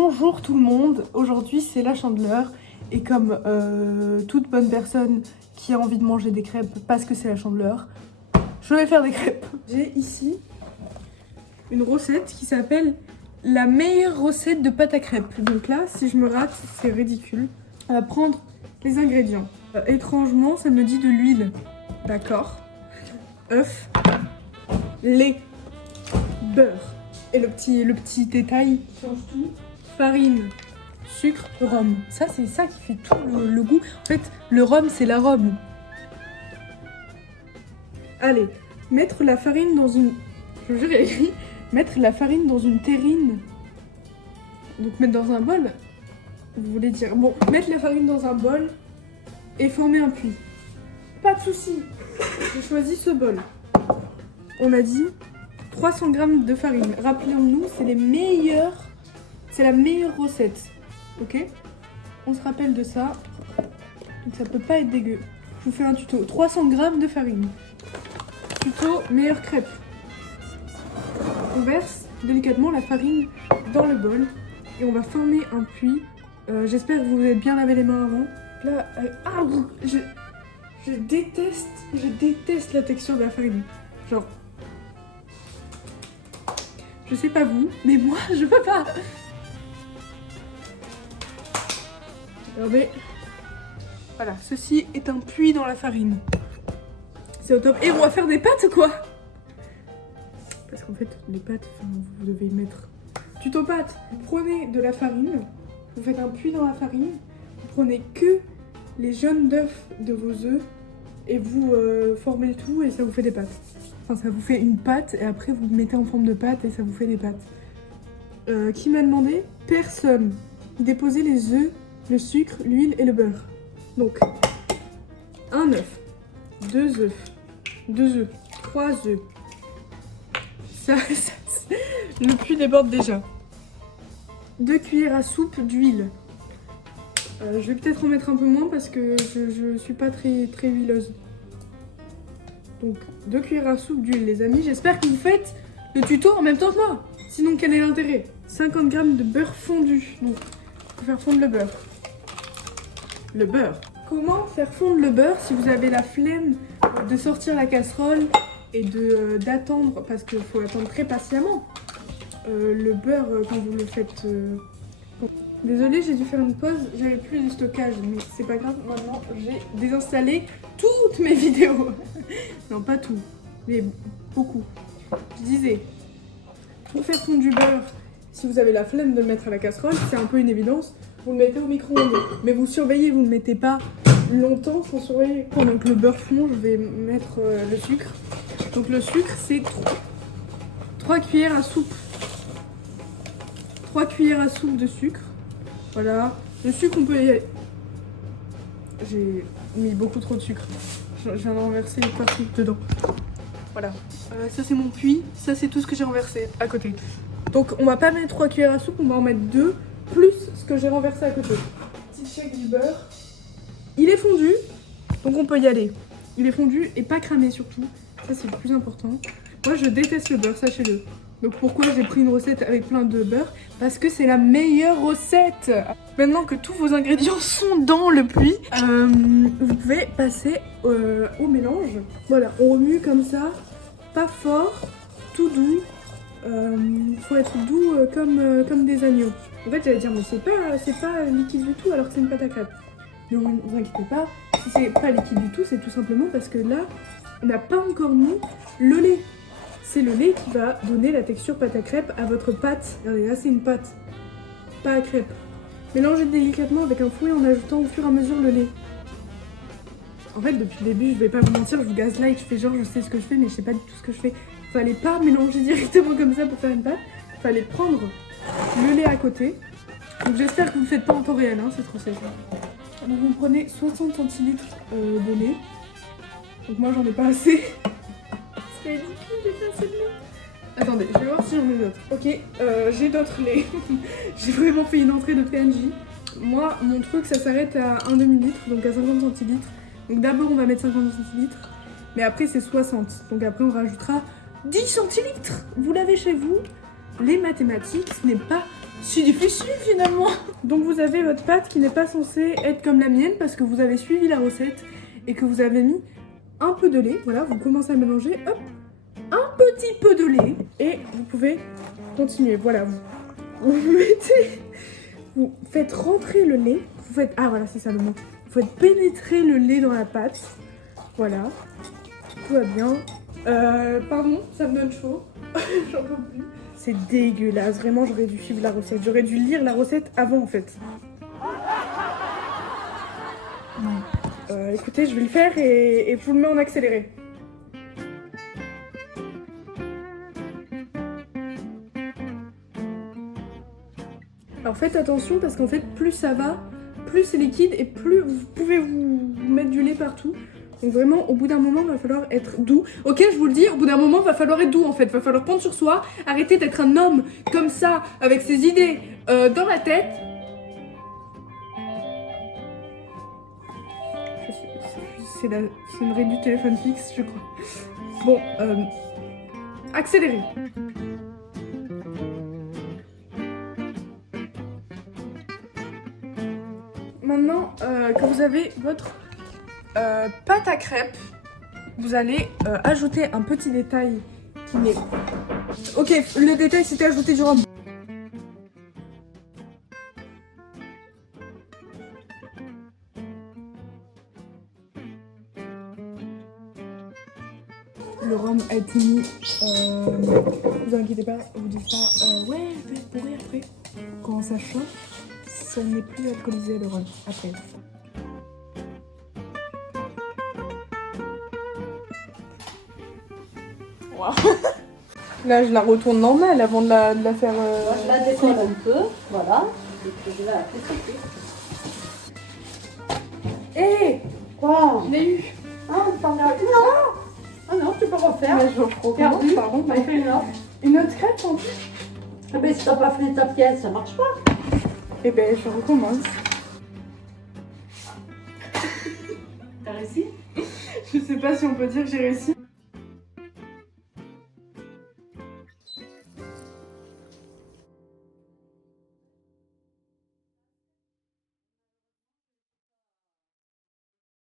Bonjour tout le monde, aujourd'hui c'est la Chandeleur et comme toute bonne personne qui a envie de manger des crêpes parce que c'est la Chandeleur, je vais faire des crêpes. J'ai ici une recette qui s'appelle la meilleure recette de pâte à crêpes. Donc là, si je me rate, c'est ridicule. On va prendre les ingrédients. Étrangement, ça me dit de l'huile. D'accord. Œuf, lait, beurre. Et le petit détail qui change tout. Farine, sucre, rhum. Ça, c'est ça qui fait tout le goût. En fait, le rhum, c'est l'arôme. Allez, mettre la farine dans une... Je vous jure, il y a écrit mettre la farine dans une terrine. Donc mettre dans un bol. Vous voulez dire... Bon, mettre la farine dans un bol et former un puits. Pas de souci. J'ai choisi ce bol. On a dit 300 g de farine. Rappelons-nous, c'est les meilleurs... C'est la meilleure recette, ok? On se rappelle de ça, donc ça peut pas être dégueu. Je vous fais un tuto, 300 g de farine. Tuto meilleure crêpe. On verse délicatement la farine dans le bol et on va former un puits. J'espère que vous vous êtes bien lavé les mains avant. Là, je déteste la texture de la farine. Genre, je sais pas vous, mais moi je peux pas. Regardez, voilà, ceci est un puits dans la farine. C'est au top. Et on va faire des pâtes quoi? Parce qu'en fait, les pâtes, vous devez mettre tuto pâtes. Vous prenez de la farine, vous faites un puits dans la farine, vous prenez que les jaunes d'œufs de vos œufs et vous formez le tout et ça vous fait des pâtes. Enfin, ça vous fait une pâte et après vous mettez en forme de pâte et ça vous fait des pâtes. Qui m'a demandé? Personne. Déposez les œufs, le sucre, l'huile et le beurre. Donc, un œuf, deux œufs, trois œufs. Ça, le puits déborde déjà. 2 cuillères à soupe d'huile. Je vais peut-être en mettre un peu moins parce que je suis pas très huileuse. Donc, 2 cuillères à soupe d'huile, les amis. J'espère que vous faites le tuto en même temps que moi. Sinon, quel est l'intérêt? 50 g de beurre fondu. Donc, il faut faire fondre le beurre. Le beurre. Comment faire fondre le beurre si vous avez la flemme de sortir la casserole et d'attendre, parce qu'il faut attendre très patiemment le beurre quand vous le faites. Désolée, j'ai dû faire une pause, j'avais plus de stockage, mais c'est pas grave, maintenant j'ai désinstallé toutes mes vidéos. Non, pas tout, mais beaucoup. Je disais, pour faire fondre du beurre, si vous avez la flemme de le mettre à la casserole, c'est un peu une évidence, vous le mettez au micro-ondes. Mais vous surveillez, vous ne le mettez pas longtemps sans surveiller. Pendant que le beurre fond, je vais mettre le sucre. Donc le sucre, c'est 3 cuillères à soupe. 3 cuillères à soupe de sucre. Voilà. Le sucre, on peut y aller. J'ai mis beaucoup trop de sucre. Je viens de renverser les parties dedans. Voilà. Ça, c'est mon puits. Ça, c'est tout ce que j'ai renversé à côté. Donc, on va pas mettre 3 cuillères à soupe, on va en mettre 2, plus ce que j'ai renversé à côté. Petit shake du beurre. Il est fondu, donc on peut y aller. Il est fondu et pas cramé surtout. Ça, c'est le plus important. Moi, je déteste le beurre, sachez-le. Donc pourquoi j'ai pris une recette avec plein de beurre? Parce que c'est la meilleure recette. Maintenant que tous vos ingrédients sont dans le puits, vous pouvez passer au mélange. Voilà, on remue comme ça, pas fort, tout doux. Faut être doux comme des agneaux. En fait, j'allais dire, mais c'est pas liquide du tout alors que c'est une pâte à crêpes. Mais ne vous inquiétez pas, si c'est pas liquide du tout, c'est tout simplement parce que là, on n'a pas encore mis le lait. C'est le lait qui va donner la texture pâte à crêpes à votre pâte. Regardez, là c'est une pâte, pas à crêpes. Mélangez délicatement avec un fouet en ajoutant au fur et à mesure le lait. En fait, depuis le début, je vais pas vous mentir, je vous gaslight, je fais genre je sais ce que je fais, mais je sais pas du tout ce que je fais. Fallait pas mélanger directement comme ça pour faire une pâte. Fallait prendre le lait à côté. Donc j'espère que vous ne le faites pas en temps réel, hein, cette recette. Donc vous prenez 60 centilitres de lait. Donc moi j'en ai pas assez. C'est ridicule, j'ai pas assez de lait. Attendez, je vais voir si j'en ai d'autres. Ok, j'ai d'autres laits. J'ai vraiment fait une entrée de PNJ. Moi, mon truc, ça s'arrête à un demi-litre, donc à 50 centilitres. Donc d'abord, on va mettre 50 centilitres, mais après, c'est 60. Donc après, on rajoutera 10 centilitres. Vous l'avez chez vous. Les mathématiques, ce n'est pas si difficile finalement. Donc vous avez votre pâte qui n'est pas censée être comme la mienne parce que vous avez suivi la recette et que vous avez mis un peu de lait. Voilà, vous commencez à mélanger, hop, un petit peu de lait et vous pouvez continuer. Voilà, vous mettez, vous faites rentrer le lait, vous faites, ah voilà, c'est ça le mot. Vous faites pénétrer le lait dans la pâte. Voilà, tout va bien. Pardon, ça me donne chaud. J'en peux plus. C'est dégueulasse, vraiment j'aurais dû suivre la recette. J'aurais dû lire la recette avant en fait. Écoutez, je vais le faire et je vous le mets en accéléré. Alors faites attention parce qu'en fait plus ça va, plus c'est liquide et plus vous pouvez vous mettre du lait partout. Donc vraiment au bout d'un moment il va falloir être doux. Ok, je vous le dis, au bout d'un moment il va falloir être doux en fait. Il va falloir prendre sur soi, arrêter d'être un homme comme ça avec ses idées dans la tête. C'est une raie du téléphone fixe je crois. Bon, accélérez. Maintenant que vous avez votre pâte à crêpes, vous allez ajouter un petit détail qui n'est... Ok, le détail c'était ajouter du rhum. Le rhum a été mis, vous inquiétez pas, vous dites pas, ouais, je vais être bourré après. Quand ça chauffe, ça n'est plus alcoolisé le rhum après. Wow. Là, je la retourne normale avant de la faire. Moi, je la décolle un peu, voilà. Et puis je vais la faire. Hé, Quoi? je l'ai eu. Ah, t'en as une? Non! Ah non, tu peux refaire. Mais je recommence, Perdu. pardon. Bah, fais une autre. Une autre crêpe en plus. Ah ben, si t'as pas fait ta pièce, ça marche pas. Eh ben, je recommence. T'as réussi? Je sais pas si on peut dire que j'ai réussi.